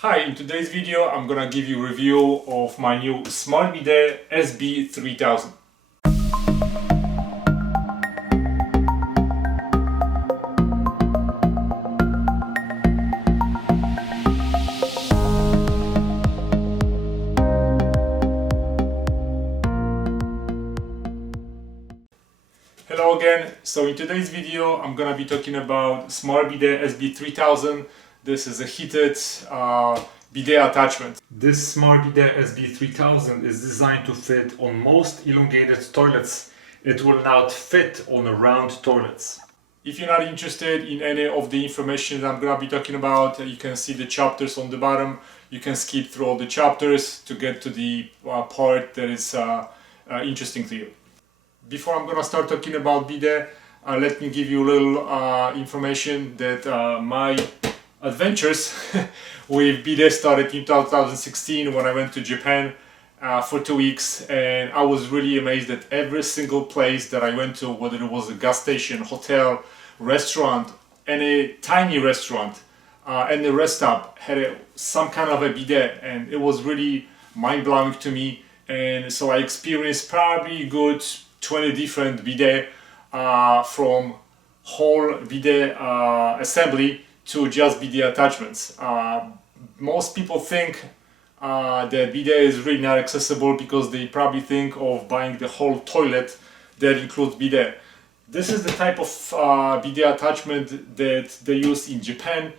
Hi, in today's video I'm gonna give you a review of my new SmartBidet SB 3000. Hello again. So in today's video I'm gonna be talking about SmartBidet SB 3000. This is a heated bidet attachment. This SmartBidet SB 3000 is designed to fit on most elongated toilets. It will not fit on round toilets. If you're not interested in any of the information that I'm going to be talking about, you can see the chapters on the bottom. You can skip through all the chapters to get to the part that is interesting to you. Before I'm going to start talking about bidet, let me give you a little information that my adventures with bidet started in 2016 when I went to Japan for 2 weeks, and I was really amazed at every single place that I went to, whether it was a gas station, hotel, restaurant, any tiny restaurant, any rest stop had some kind of a bidet, and it was really mind-blowing to me. And so I experienced probably good 20 different bidet, from whole bidet assembly to just bidet attachments. Most people think that bidet is really not accessible because they probably think of buying the whole toilet that includes bidet. This is the type of bidet attachment that they use in Japan.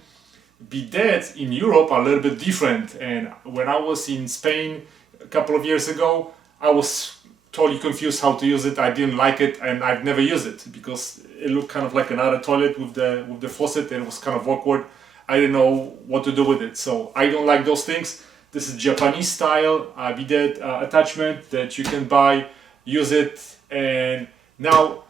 Bidets in Europe are a little bit different, and when I was in Spain a couple of years ago, I was totally confused how to use it. I didn't like it, and I've never used it because it looked kind of like another toilet with the faucet, and it was kind of awkward. I didn't know what to do with it, so I don't like those things. This is Japanese style bidet attachment that you can buy, use it. And now,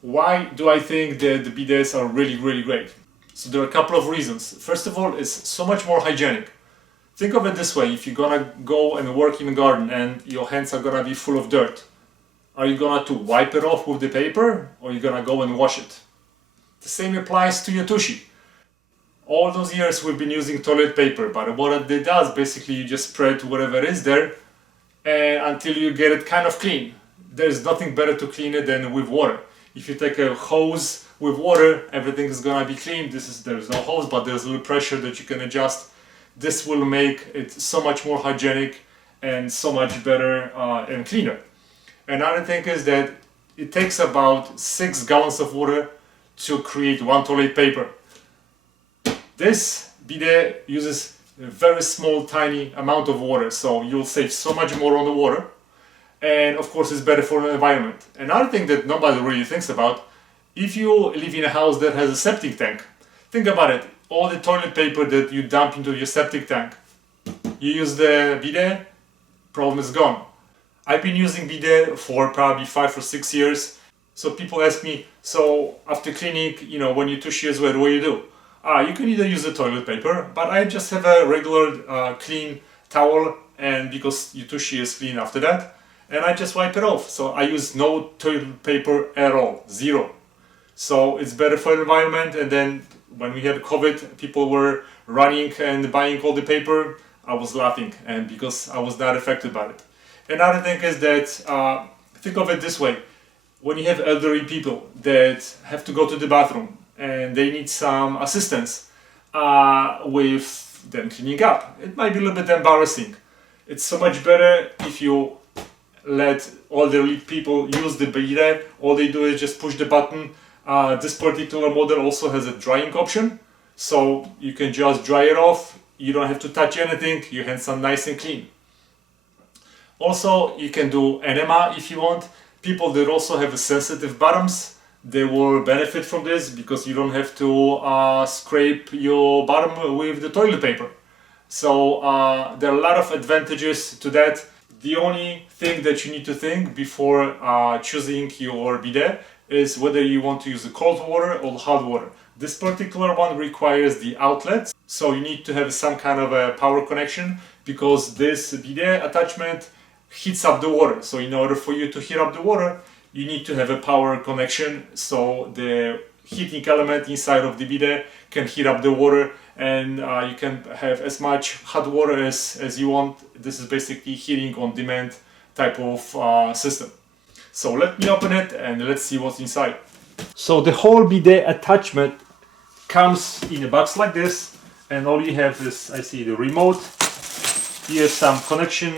why do I think that the bidets are really great? So there are a couple of reasons. First of all, it's so much more hygienic. Think of it this way: if you're gonna go and work in the garden and your hands are gonna be full of dirt, are you gonna to wipe it off with the paper, or are you gonna go and wash it? The same applies to your tushy. All those years we've been using toilet paper, but what it does, basically you just spread whatever is there and until you get it kind of clean. There's nothing better to clean it than with water. If you take a hose with water, everything is gonna be clean. There's no hose, but there's a little pressure that you can adjust. This will make it so much more hygienic and so much better and cleaner. Another thing is that it takes about 6 gallons of water to create 1 toilet paper. This bidet uses a very small, tiny amount of water, so you'll save so much more on the water, and of course it's better for the environment. Another thing that nobody really thinks about: if you live in a house that has a septic tank, think about it. All the toilet paper that you dump into your septic tank, you use the bidet, problem is gone. I've been using bidet for probably 5 or 6 years. So people ask me, so after cleaning, when your tushy is wet, what do you do? You can either use the toilet paper, but I just have a regular clean towel, and because your tushy is clean after that, and I just wipe it off. So I use no toilet paper at all, zero. So it's better for the environment. And then when we had COVID, people were running and buying all the paper. I was laughing, and because I was not affected by it. Another thing is that, think of it this way: when you have elderly people that have to go to the bathroom and they need some assistance with them cleaning up, it might be a little bit embarrassing. It's so much better if you let elderly people use the bidet. All they do is just push the button. This particular model also has a drying option, so you can just dry it off. You don't have to touch anything. Your hands are nice and clean. Also, you can do enema if you want. People that also have sensitive bottoms, they will benefit from this because you don't have to scrape your bottom with the toilet paper. So there are a lot of advantages to that. The only thing that you need to think before choosing your bidet is whether you want to use the cold water or hot water. This particular one requires the outlet, so you need to have some kind of a power connection because this bidet attachment heats up the water. So in order for you to heat up the water, you need to have a power connection, so the heating element inside of the bidet can heat up the water, and you can have as much hot water as you want. This is basically heating on demand type of system. So let me open it and let's see what's inside. So the whole bidet attachment comes in a box like this, and all you have is, I see, the remote. Here's some connection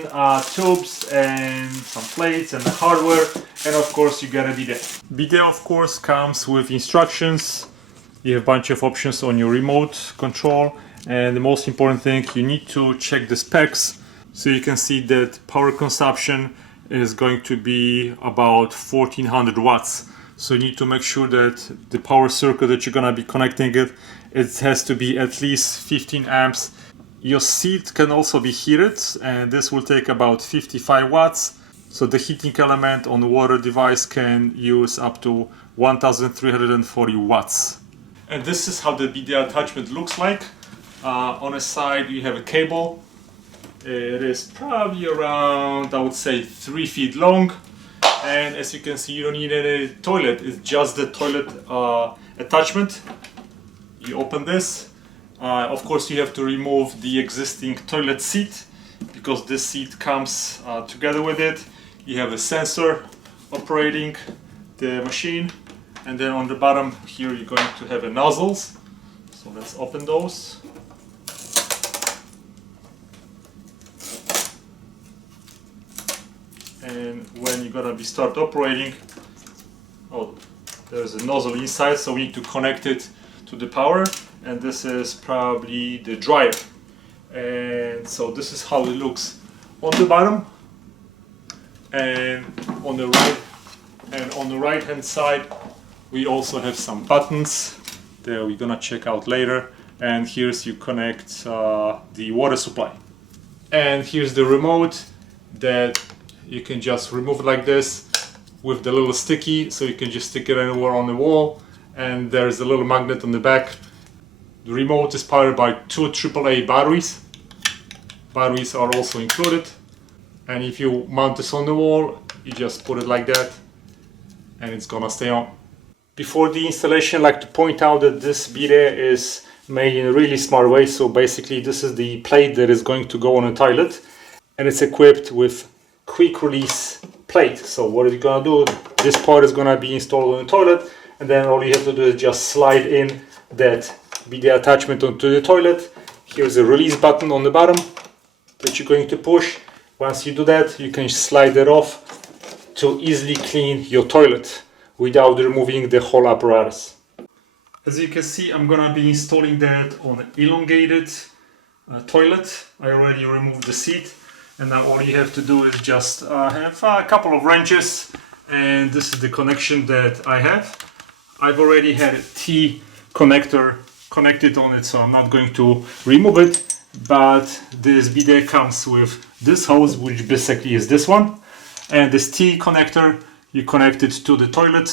tubes and some plates and the hardware, and of course you got a bidet. Bidet of course comes with instructions. You have a bunch of options on your remote control, and the most important thing, you need to check the specs. So you can see that power consumption is going to be about 1400 watts. So you need to make sure that the power circuit that you're gonna be connecting it has to be at least 15 amps. Your seat can also be heated, and this will take about 55 watts. So the heating element on the water device can use up to 1340 watts. And this is how the bidet attachment looks like. On the side you have a cable. It is probably around, I would say, 3 feet long. And as you can see, you don't need any toilet. It's just the toilet attachment. You open this. Of course, you have to remove the existing toilet seat because this seat comes together with it. You have a sensor operating the machine, and then on the bottom here you're going to have a nozzles. So let's open those. And when you're gonna be start operating, oh, there's a nozzle inside, so we need to connect it to the power, and this is probably the dryer. And so this is how it looks on the bottom, and on the right hand side we also have some buttons that we're gonna check out later. And here's you connect the water supply, and here's the remote that you can just remove it like this with the little sticky, so you can just stick it anywhere on the wall. And there's a little magnet on the back. The remote is powered by 2 AAA batteries. Batteries are also included. And if you mount this on the wall, you just put it like that and it's gonna stay on. Before the installation, I'd like to point out that this bidet is made in a really smart way. So basically this is the plate that is going to go on a toilet, and it's equipped with quick release plate. So what you're gonna do, this part is gonna be installed on the toilet, and then all you have to do is just slide in that bidet attachment onto the toilet. Here's a release button on the bottom that you're going to push. Once you do that, you can slide it off to easily clean your toilet without removing the whole apparatus. As you can see, I'm gonna be installing that on an elongated toilet. I already removed the seat, and now all you have to do is just have a couple of wrenches, and this is the connection that I have. I've already had a T connector connected on it, so I'm not going to remove it. But this bidet comes with this hose, which basically is this one, and this T connector, you connect it to the toilet,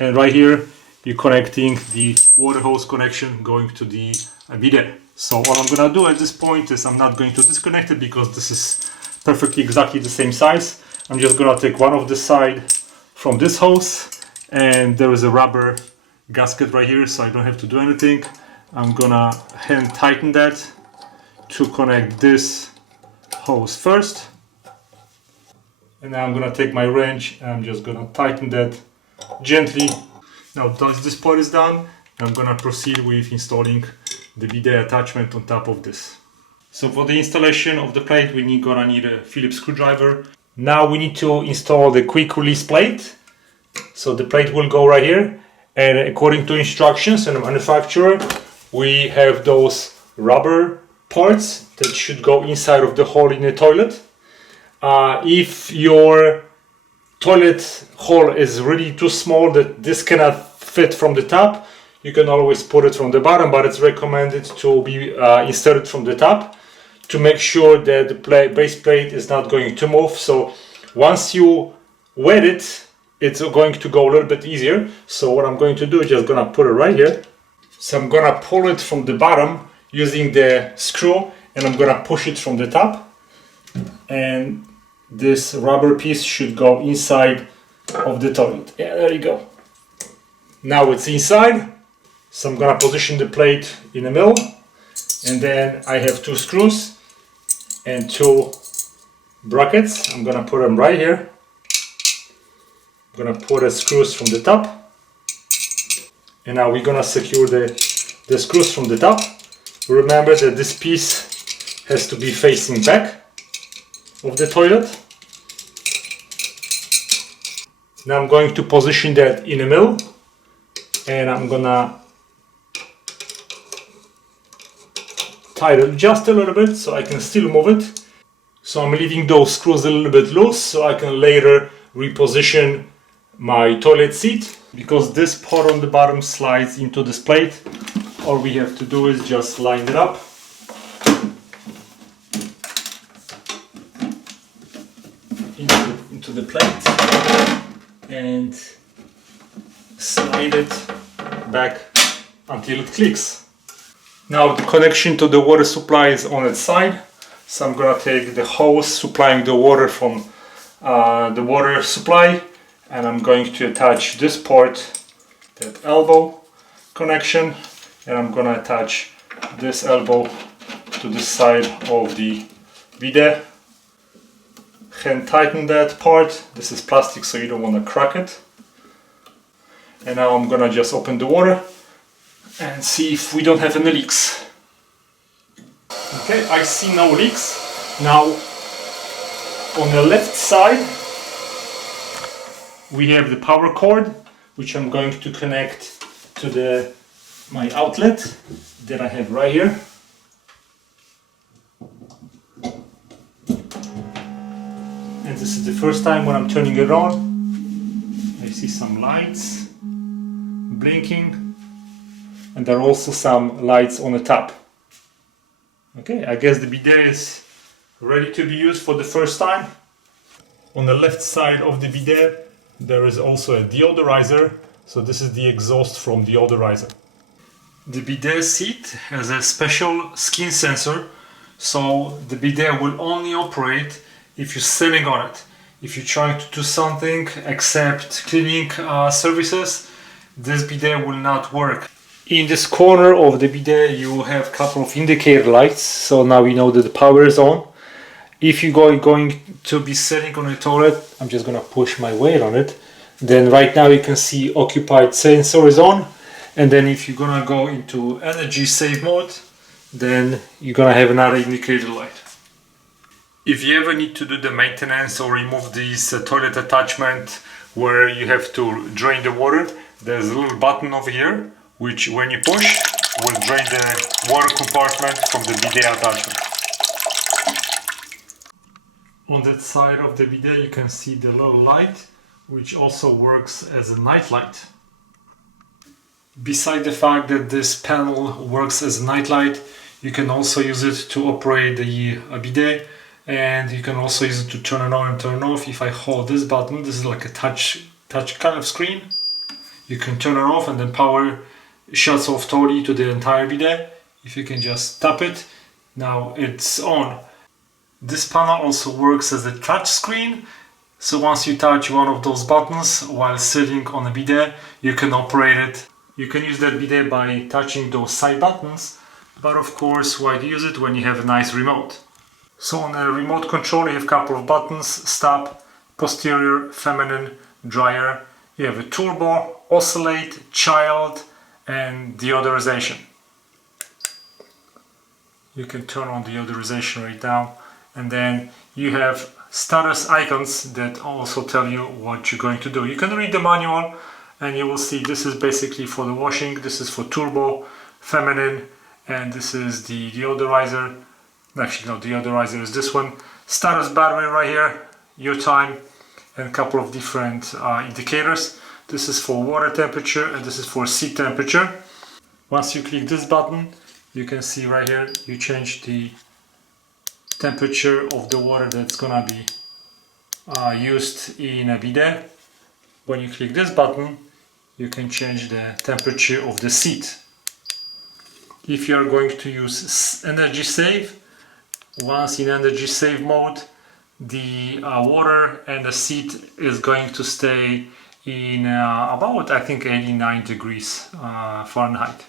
and right here you're connecting the water hose connection going to the bidet. So what I'm gonna do at this point is I'm not going to disconnect it because this is perfectly exactly the same size. I'm just gonna take one of the side from this hose, and there is a rubber gasket right here, so I don't have to do anything. I'm gonna hand tighten that to connect this hose first, and now I'm gonna take my wrench and I'm just gonna tighten that gently. Now once this part is done, I'm gonna proceed with installing the bidet attachment on top of this. So for the installation of the plate, gonna need a Phillips screwdriver. Now we need to install the quick release plate. So the plate will go right here, and according to instructions and the manufacturer, we have those rubber parts that should go inside of the hole in the toilet. If your toilet hole is really too small that this cannot fit from the top, you can always put it from the bottom, but it's recommended to be inserted from the top to make sure that the base plate is not going to move. So once you wet it, it's going to go a little bit easier. So what I'm going to do is just gonna put it right here. So I'm gonna pull it from the bottom using the screw, and I'm gonna push it from the top, and this rubber piece should go inside of the toilet. Yeah, there you go. Now it's inside, so I'm gonna position the plate in the middle, and then I have 2 screws and 2 brackets. I'm gonna put them right here. I'm gonna put the screws from the top, and now we're gonna secure the screws from the top. Remember that this piece has to be facing back of the toilet. Now I'm going to position that in the middle, and I'm gonna tighten it just a little bit so I can still move it. So I'm leaving those screws a little bit loose so I can later reposition my toilet seat. Because this part on the bottom slides into this plate, all we have to do is just line it up. Into the plate and slide it back until it clicks. Now the connection to the water supply is on its side, so I'm gonna take the hose supplying the water from the water supply, and I'm going to attach this port, that elbow connection, and I'm gonna attach this elbow to the side of the bidet. Hand tighten that part. This is plastic, so you don't want to crack it. And now I'm gonna just open the water and see if we don't have any leaks. Okay, I see no leaks. Now on the left side we have the power cord, which I'm going to connect to my outlet that I have right here. And this is the first time when I'm turning it on. I see some lights blinking, and there are also some lights on the top. Okay, I guess the bidet is ready to be used for the first time. On the left side of the bidet there is also a deodorizer, so this is the exhaust from the deodorizer. The bidet seat has a special skin sensor, so the bidet will only operate if you're sitting on it. If you're trying to do something except cleaning services, this bidet will not work. In this corner of the bidet you have a couple of indicator lights, so now you know that the power is on. If you're going to be sitting on a toilet, I'm just gonna push my weight on it, then right now you can see occupied sensor is on, and then if you're gonna go into energy save mode, then you're gonna have another indicator light. If you ever need to do the maintenance or remove this toilet attachment where you have to drain the water, there's a little button over here which when you push will drain the water compartment from the bidet attachment. On that side of the bidet you can see the little light which also works as a night light. Beside the fact that this panel works as a night light, you can also use it to operate the bidet. And you can also use it to turn it on and turn it off. If I hold this button, this is like a touch kind of screen. You can turn it off and then power shuts off totally to the entire bidet. If you can just tap it, now it's on. This panel also works as a touch screen. So once you touch one of those buttons while sitting on a bidet, you can operate it. You can use that bidet by touching those side buttons, but of course why do you use it when you have a nice remote? So on the remote control you have a couple of buttons: stop, posterior, feminine, dryer. You have a turbo, oscillate, child, and deodorization. You can turn on deodorization right now, and then you have status icons that also tell you what you're going to do. You can read the manual and you will see this is basically for the washing, this is for turbo, feminine, and this is the deodorizer. Actually no, deodorizer is this one. Status battery right here, your time, and a couple of different indicators. This is for water temperature and this is for seat temperature. Once you click this button, you can see right here you change the temperature of the water that's gonna be used in a bidet. When you click this button, you can change the temperature of the seat. If you are going to use energy save, once in energy save mode, the water and the seat is going to stay in about, I think, 89 degrees Fahrenheit.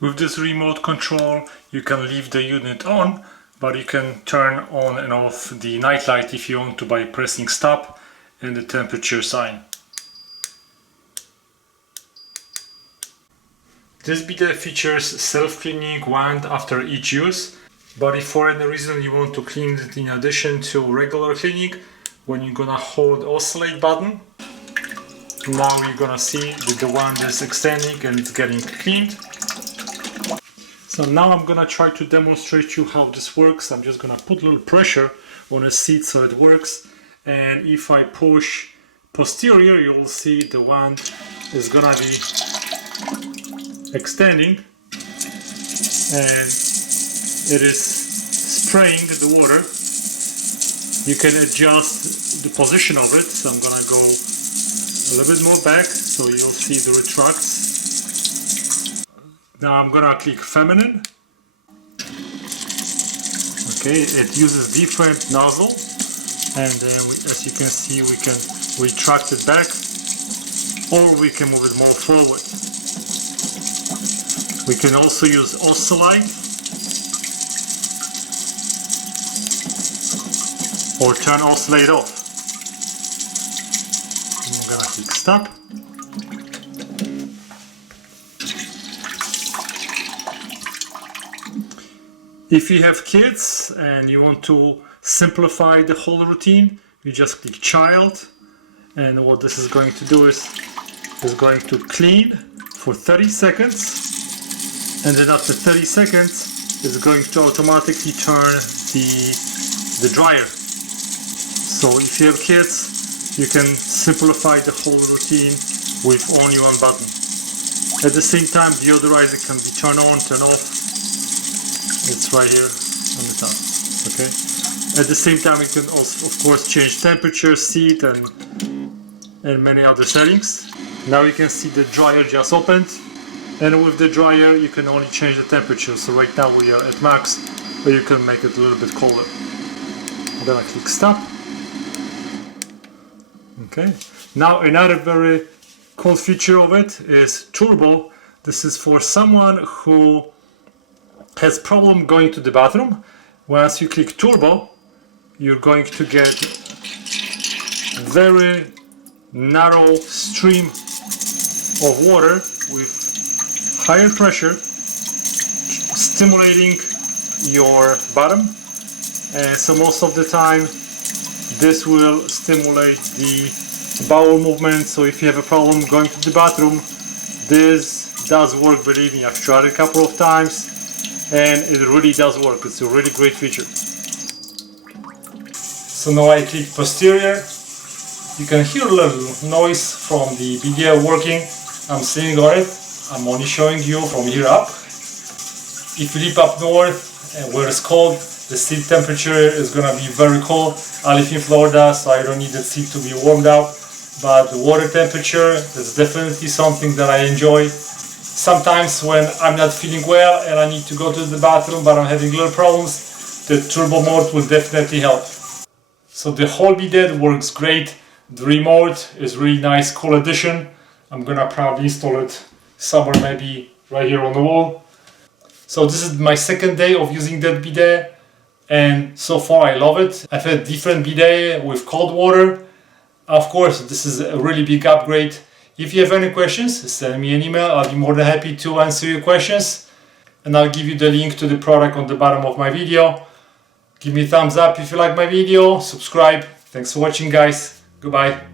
With this remote control, you can leave the unit on, but you can turn on and off the night light if you want to by pressing stop and the temperature sign. This bidet features self-cleaning wand after each use, but if for any reason you want to clean it in addition to regular cleaning, when you're gonna hold oscillate button, now you're gonna see that the wand is extending and it's getting cleaned. So now I'm gonna try to demonstrate you how this works. I'm just gonna put a little pressure on the seat so it works, and if I push posterior, you will see the wand is gonna be extending and it is spraying the water. You can adjust the position of it, so I'm gonna go a little bit more back so you'll see the retracts. Now I'm gonna click feminine. Okay, it uses different nozzle, and then as you can see we can retract it back or we can move it more forward. We can also use oscillate or turn oscillate off. I'm gonna click stop. If you have kids and you want to simplify the whole routine, you just click child, and what this is going to do is going to clean for 30 seconds. And then after 30 seconds, it's going to automatically turn the dryer. So if you have kids, you can simplify the whole routine with only one button. At the same time, the deodorizer can be turned on, turned off. It's right here on the top. Okay. At the same time, you can also, of course, change temperature, seat, and many other settings. Now you can see the dryer just opened. And with the dryer you can only change the temperature, so right now we are at max, but you can make it a little bit colder. I'm gonna click stop. Okay. Now another very cool feature of it is turbo. This is for someone who has problem going to the bathroom. Once you click turbo, you're going to get very narrow stream of water with higher pressure, stimulating your bottom, and so most of the time this will stimulate the bowel movement. So if you have a problem going to the bathroom, this does work. Believe me, I've tried it a couple of times and it really does work. It's a really great feature. So now I click posterior. You can hear a little noise from the bidet working. I'm sitting on it. I'm only showing you from here up. If you live up north and where it's cold, the seat temperature is gonna be very cold. I live in Florida, so I don't need the seat to be warmed up. But the water temperature is definitely something that I enjoy. Sometimes when I'm not feeling well and I need to go to the bathroom but I'm having little problems, the turbo mode will definitely help. So the whole bidet works great. The remote is really nice, cool addition. I'm gonna probably install it somewhere, maybe right here on the wall. So this is my second day of using that bidet, and so far I love it. I've had different bidet with cold water. Of course, this is a really big upgrade. If you have any questions, send me an email. I'll be more than happy to answer your questions, and I'll give you the link to the product on the bottom of my video. Give me a thumbs up if you like my video, subscribe. Thanks for watching, guys. Goodbye.